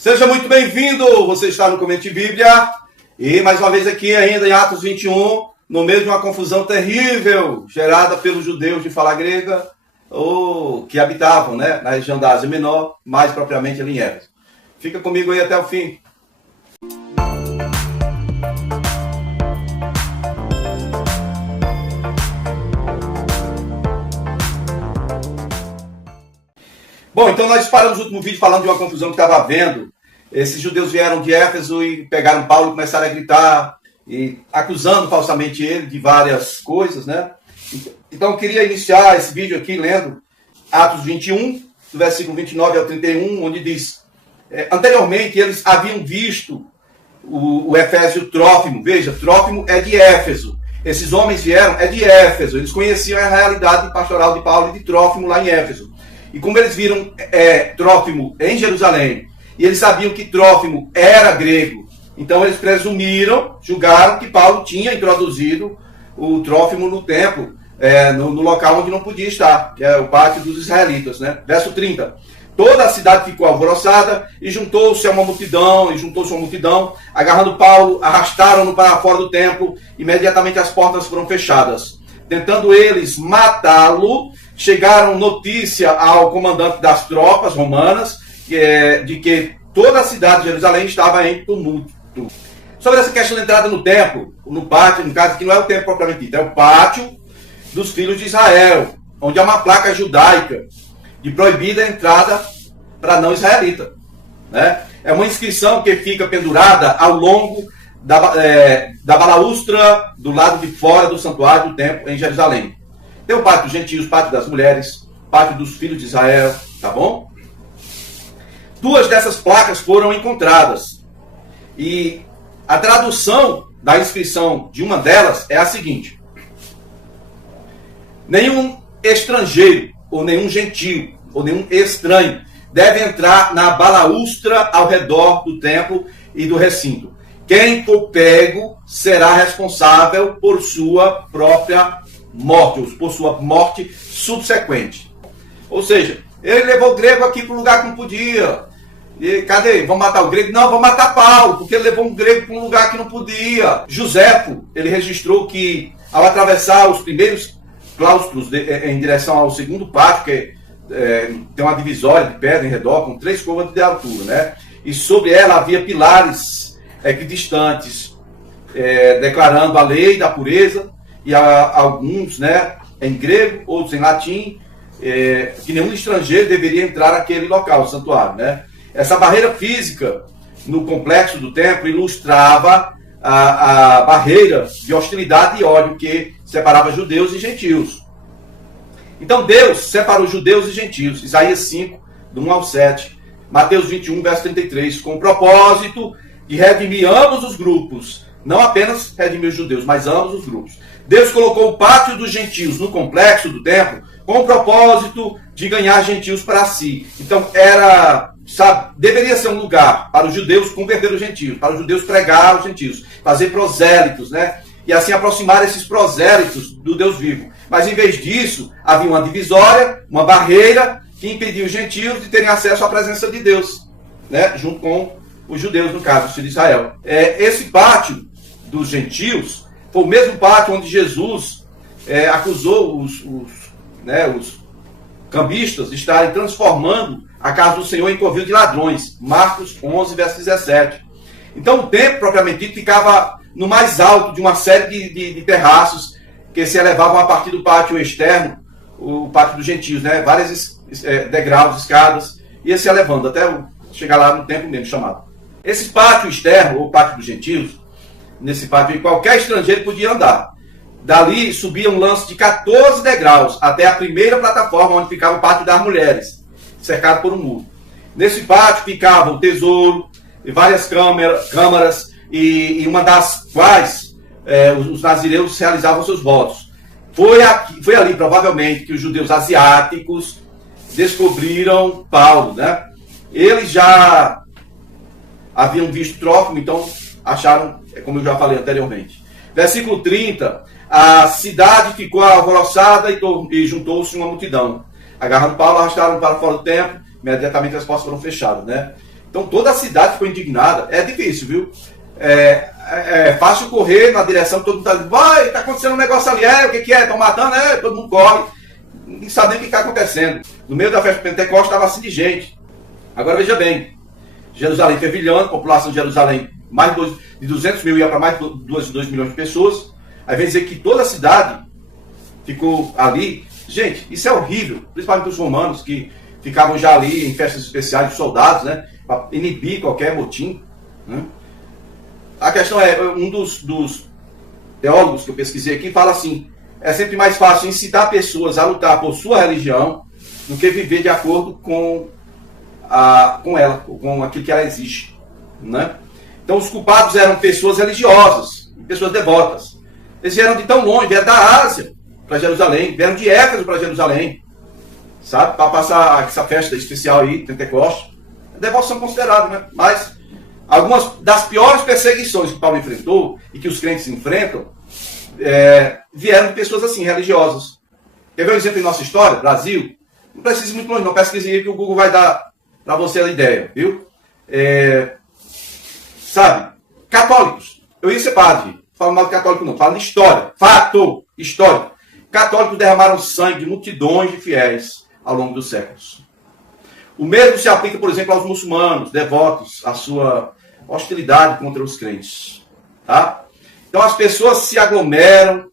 Seja muito bem-vindo, você está no Comente Bíblia e mais uma vez aqui ainda em Atos 21, no meio de uma confusão terrível gerada pelos judeus de fala grega ou que habitavam na região da Ásia Menor, mais propriamente ali em Éfeso. Fica comigo aí até o fim. Bom, então nós paramos no último vídeo falando de uma confusão que estava havendo. Esses judeus vieram de Éfeso e pegaram Paulo e começaram a gritar, e acusando falsamente ele de várias coisas, né? Então eu queria iniciar esse vídeo aqui lendo Atos 21, do versículo 29 ao 31, onde diz, anteriormente eles haviam visto o Efésio Trófimo. Veja, Trófimo é de Éfeso. Esses homens vieram, é de Éfeso. Eles conheciam a realidade pastoral de Paulo e de Trófimo lá em Éfeso. E como eles viram Trófimo em Jerusalém, e eles sabiam que Trófimo era grego, então eles presumiram, julgaram que Paulo tinha introduzido o Trófimo no templo, no local onde não podia estar, que é o pátio dos israelitas, né? Verso 30. Toda a cidade ficou alvoroçada e juntou-se uma multidão, agarrando Paulo, arrastaram-no para fora do templo, imediatamente as portas foram fechadas. Tentando eles matá-lo, chegaram notícia ao comandante das tropas romanas de que toda a cidade de Jerusalém estava em tumulto. Sobre essa questão da entrada no templo, no pátio, no caso, que não é o templo propriamente dito, é o pátio dos filhos de Israel, onde há uma placa judaica de proibida a entrada para não israelita, né? É uma inscrição que fica pendurada ao longo da balaustra do lado de fora do santuário do templo em Jerusalém. Tem o pátio dos gentios, pátio das mulheres, pátio dos filhos de Israel, tá bom? Duas dessas placas foram encontradas. E a tradução da inscrição de uma delas é a seguinte: nenhum estrangeiro, ou nenhum gentio, ou nenhum estranho deve entrar na balaustra ao redor do templo e do recinto. Quem for pego será responsável por sua própria morte, ou por sua morte subsequente. Ou seja, ele levou o grego aqui para um lugar que não podia. E cadê? Vamos matar o grego? Não, vamos matar Paulo, porque ele levou um grego para um lugar que não podia. Joséfo, ele registrou que ao atravessar os primeiros claustros em direção ao segundo pátio, que tem uma divisória de pedra em redor, com 3 côvados de altura, né? E sobre ela havia pilares equidistantes, declarando a lei da pureza, e alguns, em grego, outros em latim, que nenhum estrangeiro deveria entrar naquele local, o santuário, né? Essa barreira física no complexo do templo ilustrava a barreira de hostilidade e ódio que separava judeus e gentios. Então Deus separou judeus e gentios, Isaías 5, do 1 ao 7, Mateus 21, verso 33, com o propósito de redimir ambos os grupos, não apenas redimir os judeus, mas ambos os grupos. Deus colocou o pátio dos gentios no complexo do templo com o propósito de ganhar gentios para si. Então deveria ser um lugar para os judeus converter os gentios, para os judeus pregar os gentios, fazer prosélitos, e assim aproximar esses prosélitos do Deus vivo. Mas em vez disso, havia uma divisória, uma barreira que impedia os gentios de terem acesso à presença de Deus, junto com os judeus, no caso, os filhos de Israel. Esse pátio dos gentios foi o mesmo pátio onde Jesus acusou os cambistas de estarem transformando a casa do Senhor em covil de ladrões. Marcos 11, verso 17. Então o templo, propriamente dito, ficava no mais alto de uma série de terraços que se elevavam a partir do pátio externo, o pátio dos gentios, vários degraus, escadas, ia se elevando até chegar lá no templo mesmo chamado. Esse pátio externo, ou pátio dos gentios, nesse pátio qualquer estrangeiro podia andar. Dali subia um lance de 14 degraus até a primeira plataforma onde ficava o pátio das mulheres, cercado por um muro. Nesse pátio ficava o tesouro, e várias câmaras, e uma das quais os nazireus realizavam seus votos. Foi ali, provavelmente, que os judeus asiáticos descobriram Paulo, Eles já haviam visto Trófimo, então acharam, como eu já falei anteriormente. Versículo 30, a cidade ficou alvoroçada e juntou-se uma multidão. Agarrando Paulo, arrastaram para fora do templo, imediatamente as portas foram fechadas, Então toda a cidade ficou indignada. É difícil, viu? É fácil correr na direção que todo mundo está dizendo, vai, está acontecendo um negócio ali, o que é? Estão matando, todo mundo corre. Não sabe nem o que está acontecendo. No meio da festa de Pentecostes estava assim de gente. Agora veja bem, Jerusalém fervilhando, população de Jerusalém, mais de 200 mil, ia para mais de 2 milhões de pessoas. Aí vem dizer que toda a cidade ficou ali. Gente, isso é horrível, principalmente os romanos que ficavam já ali em festas especiais de soldados, né, para inibir qualquer motim, né? A questão é, um dos teólogos que eu pesquisei aqui fala assim, é sempre mais fácil incitar pessoas a lutar por sua religião do que viver de acordo com ela, com aquilo que ela exige, né? Então os culpados eram pessoas religiosas, pessoas devotas. Eles vieram de tão longe, vieram da Ásia para Jerusalém, vieram de Éfeso para Jerusalém, sabe? Para passar essa festa especial aí, Pentecostes. É devoção considerada, né? Mas algumas das piores perseguições que Paulo enfrentou e que os crentes enfrentam vieram de pessoas assim, religiosas. Quer ver um exemplo em nossa história? Brasil? Não precisa ir muito longe, não. Pesquise aí que o Google vai dar para você a ideia, viu? Sabe? Católicos. Eu ia ser padre. Não falo mal de católico não. Falo de história. Fato. História. Católicos derramaram sangue de multidões de fiéis ao longo dos séculos. O mesmo se aplica, por exemplo, aos muçulmanos, devotos, à sua hostilidade contra os crentes. Tá? Então as pessoas se aglomeram,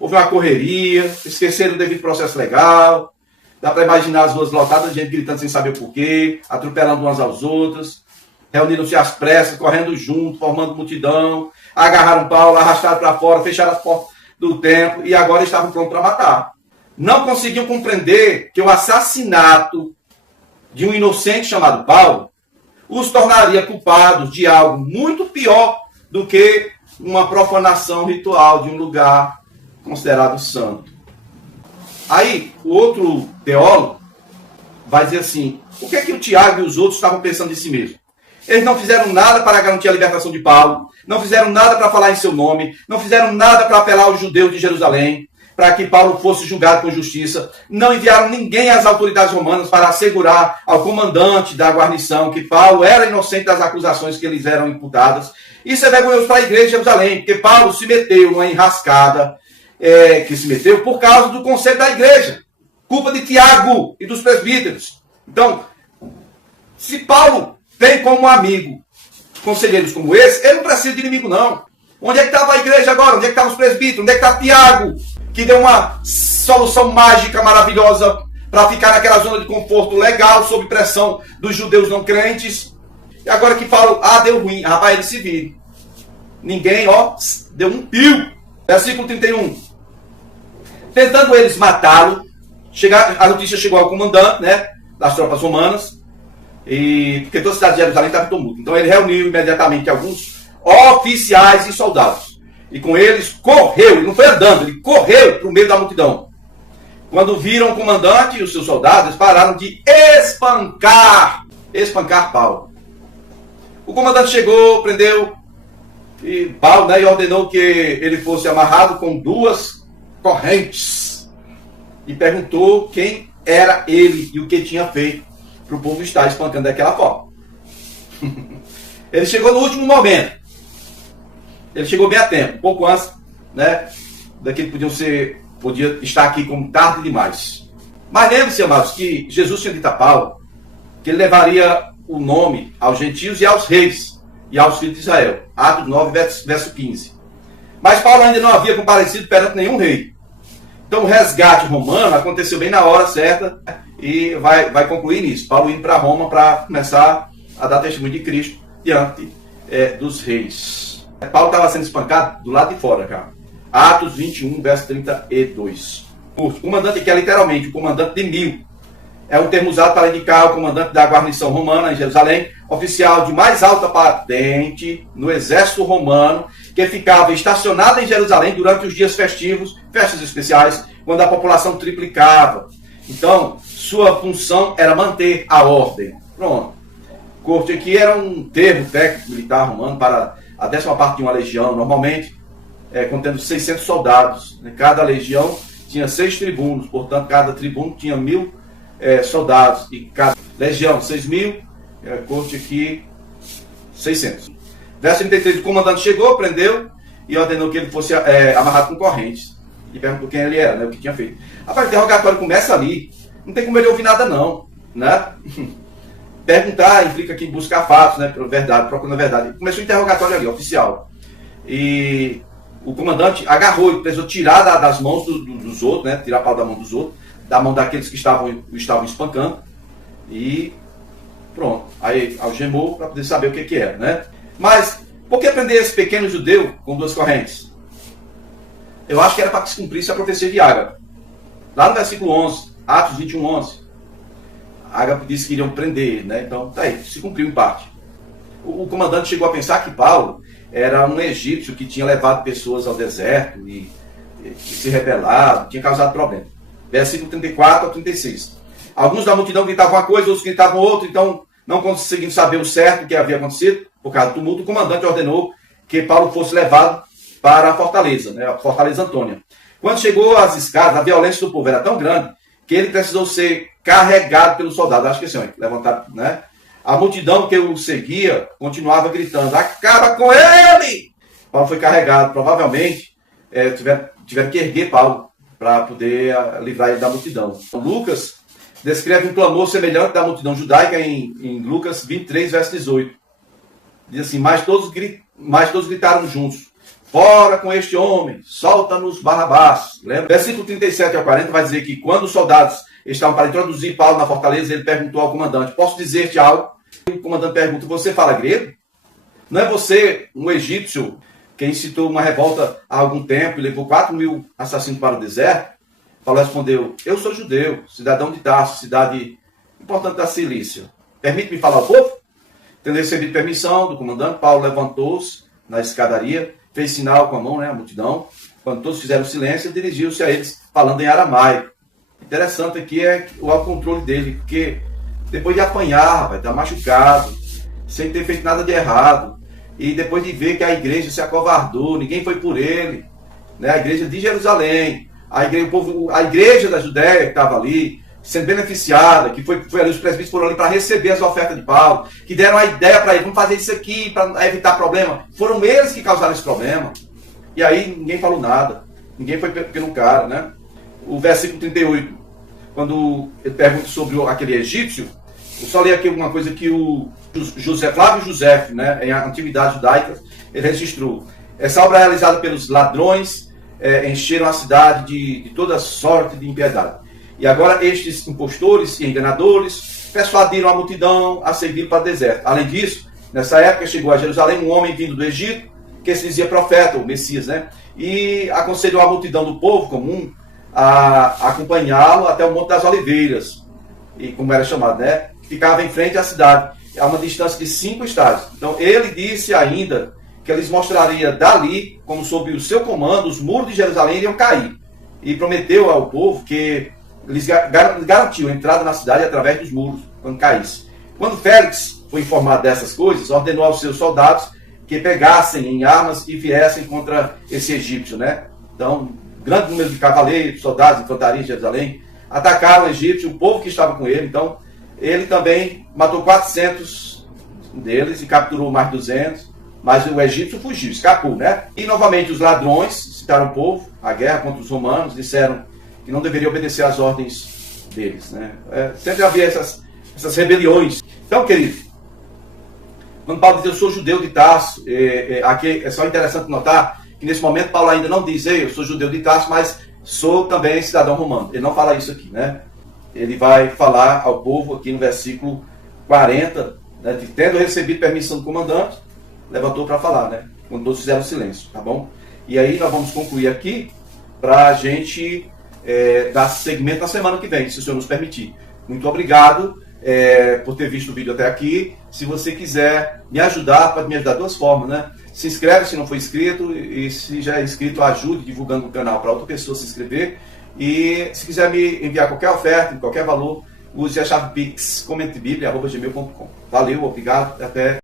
houve uma correria, esqueceram o devido processo legal, dá para imaginar as ruas lotadas de gente gritando sem saber o porquê, atropelando umas às outras, reuniram-se às pressas, correndo junto, formando multidão, agarraram Paulo, arrastaram para fora, fecharam as portas do templo e agora estavam prontos para matar. Não conseguiam compreender que o assassinato de um inocente chamado Paulo os tornaria culpados de algo muito pior do que uma profanação ritual de um lugar considerado santo. Aí, o outro teólogo vai dizer assim, o que é que o Tiago e os outros estavam pensando de si mesmos? Eles não fizeram nada para garantir a libertação de Paulo, não fizeram nada para falar em seu nome, não fizeram nada para apelar aos judeus de Jerusalém, para que Paulo fosse julgado com justiça, não enviaram ninguém às autoridades romanas para assegurar ao comandante da guarnição que Paulo era inocente das acusações que lhes eram imputadas. Isso é vergonhoso para a igreja de Jerusalém, porque Paulo se meteu numa enrascada, que se meteu por causa do conselho da igreja. Culpa de Tiago e dos presbíteros. Então, se Paulo tem como amigo conselheiros como esse, ele não precisa de inimigo, não. Onde é que estava a igreja agora? Onde é que estavam os presbíteros? Onde é que está Tiago? Que deu uma solução mágica maravilhosa para ficar naquela zona de conforto legal, sob pressão dos judeus não crentes. E agora que Paulo, deu ruim, rapaz, ele se vira. Ninguém, deu um pio. Versículo 31. Tentando eles matá-lo, a notícia chegou ao comandante, né, das tropas romanas, porque toda a cidade de Jerusalém estava em tumulto. Então ele reuniu imediatamente alguns oficiais e soldados. E com eles correu, ele não foi andando, ele correu para o meio da multidão. Quando viram o comandante e os seus soldados, eles pararam de espancar Paulo. O comandante chegou, prendeu e Paulo, né, e ordenou que ele fosse amarrado com 2 correntes. E perguntou quem era ele e o que tinha feito para o povo estar espancando daquela forma. Ele chegou no último momento. Ele chegou bem a tempo, pouco antes, né, daquele podia estar aqui como tarde demais. Mas lembre-se, amados, que Jesus tinha dito a Paulo que ele levaria o nome aos gentios e aos reis e aos filhos de Israel. Atos 9, verso 15. Mas Paulo ainda não havia comparecido perante nenhum rei. Então o resgate romano aconteceu bem na hora certa e vai concluir nisso. Paulo indo para Roma para começar a dar testemunho de Cristo diante dos reis. Paulo estava sendo espancado do lado de fora, cara. Atos 21, verso 32. O comandante, que é literalmente o comandante de 1000, é um termo usado para indicar o comandante da guarnição romana em Jerusalém, oficial de mais alta patente no exército romano, que ficava estacionado em Jerusalém durante os dias festivos, festas especiais, quando a população triplicava. Então, sua função era manter a ordem. Pronto. Corte aqui era um termo técnico militar romano para a 10ª parte de uma legião, normalmente contendo 600 soldados. Cada legião tinha 6 tribunos, portanto, cada tribuno tinha 1000 soldados. E cada legião, 6.000, corte aqui 600. Verso 33, o comandante chegou, prendeu e ordenou que ele fosse amarrado com correntes. E perguntou quem ele era, né, o que tinha feito. Rapaz, o interrogatório começa ali. Não tem como ele ouvir nada não, né? Perguntar implica que buscar fatos, né, verdade, procurando a verdade. Começou o interrogatório ali, oficial. E o comandante agarrou e precisou tirar das mãos dos outros, né, tirar a pau da mão dos outros, da mão daqueles que estavam espancando. E pronto. Aí algemou para poder saber o que era, né? Mas, por que prender esse pequeno judeu com 2 correntes? Eu acho que era para que se cumprisse a profecia de Ágape. Lá no versículo 11, Atos 21, 11. Ágape disse que iriam prender ele, né? Então, tá aí, se cumpriu em parte. O comandante chegou a pensar que Paulo era um egípcio que tinha levado pessoas ao deserto e se rebelado, tinha causado problema. Versículo 34 ao 36. Alguns da multidão gritavam uma coisa, outros gritavam outra, então, não conseguindo saber o certo que havia acontecido, por causa do tumulto, o comandante ordenou que Paulo fosse levado para a fortaleza, né, a Fortaleza Antônia. Quando chegou às escadas, a violência do povo era tão grande que ele precisou ser carregado pelos soldados. Acho que assim, levantado, né? A multidão que o seguia continuava gritando: acaba com ele! Paulo foi carregado, provavelmente tiveram que erguer Paulo para poder livrar ele da multidão. Lucas descreve um clamor semelhante da multidão judaica em Lucas 23, verso 18. Diz assim: mas todos gritaram juntos: fora com este homem, solta-nos Barrabás. Lembra? Versículo 37 ao 40 vai dizer que quando os soldados estavam para introduzir Paulo na fortaleza, ele perguntou ao comandante: posso dizer-te algo? O comandante pergunta: você fala grego? Não é você um egípcio que incitou uma revolta há algum tempo e levou 4.000 assassinos para o deserto? Paulo respondeu: eu sou judeu, cidadão de Tarso, cidade importante da Cilícia. Permite-me falar ao povo? Tendo recebido permissão do comandante, Paulo levantou-se na escadaria, fez sinal com a mão, né, a multidão. Quando todos fizeram silêncio, dirigiu-se a eles, falando em aramaico. Interessante aqui é o autocontrole dele, porque depois de apanhar, vai estar machucado, sem ter feito nada de errado, e depois de ver que a igreja se acovardou, ninguém foi por ele, né, a igreja de Jerusalém, a igreja da Judéia que estava ali, sendo beneficiada, que foi ali, os presbíteros foram ali para receber as ofertas de Paulo, que deram a ideia para ele: vamos fazer isso aqui para evitar problema. Foram eles que causaram esse problema. E aí ninguém falou nada, ninguém foi pelo cara, né? O versículo 38, quando ele pergunta sobre aquele egípcio, eu só li aqui uma coisa que o Flávio José, né, em Antiguidade Judaica, ele registrou. Essa obra é realizada pelos ladrões, encheram a cidade de toda sorte de impiedade. E agora estes impostores e enganadores persuadiram a multidão a seguir para o deserto. Além disso, nessa época chegou a Jerusalém um homem vindo do Egito, que se dizia profeta, ou Messias, né? E aconselhou a multidão do povo comum a acompanhá-lo até o Monte das Oliveiras, e como era chamado, né? Ficava em frente à cidade, a uma distância de 5 estádios. Então ele disse ainda que eles mostraria dali, como sob o seu comando, os muros de Jerusalém iriam cair. E prometeu ao povo que eles garantiu a entrada na cidade através dos muros, quando caísse. Quando Félix foi informado dessas coisas, ordenou aos seus soldados que pegassem em armas e viessem contra esse egípcio, né? Então, grande número de cavaleiros, soldados, infantaria de Jerusalém, atacaram o egípcio, o povo que estava com ele. Então, ele também matou 400 deles e capturou mais 200, mas o egípcio fugiu, escapou, né? E, novamente, os ladrões citaram o povo, a guerra contra os romanos, disseram que não deveria obedecer às ordens deles, né? Sempre havia essas rebeliões. Então, querido, quando Paulo diz: eu sou judeu de Tarso, aqui é só interessante notar que nesse momento Paulo ainda não diz: eu sou judeu de Tarso, mas sou também cidadão romano. Ele não fala isso aqui, né? Ele vai falar ao povo aqui no versículo 40, né, tendo recebido permissão do comandante, levantou para falar, né? Quando todos fizeram silêncio, tá bom? E aí nós vamos concluir aqui para a gente dar seguimento na semana que vem, se o senhor nos permitir. Muito obrigado por ter visto o vídeo até aqui. Se você quiser me ajudar, pode me ajudar de 2 formas, né? Se inscreve se não for inscrito, e se já é inscrito, ajude divulgando o canal para outra pessoa se inscrever. E se quiser me enviar qualquer oferta, em qualquer valor, use a chave Pix, comentebíblia@gmail.com. Valeu, obrigado, até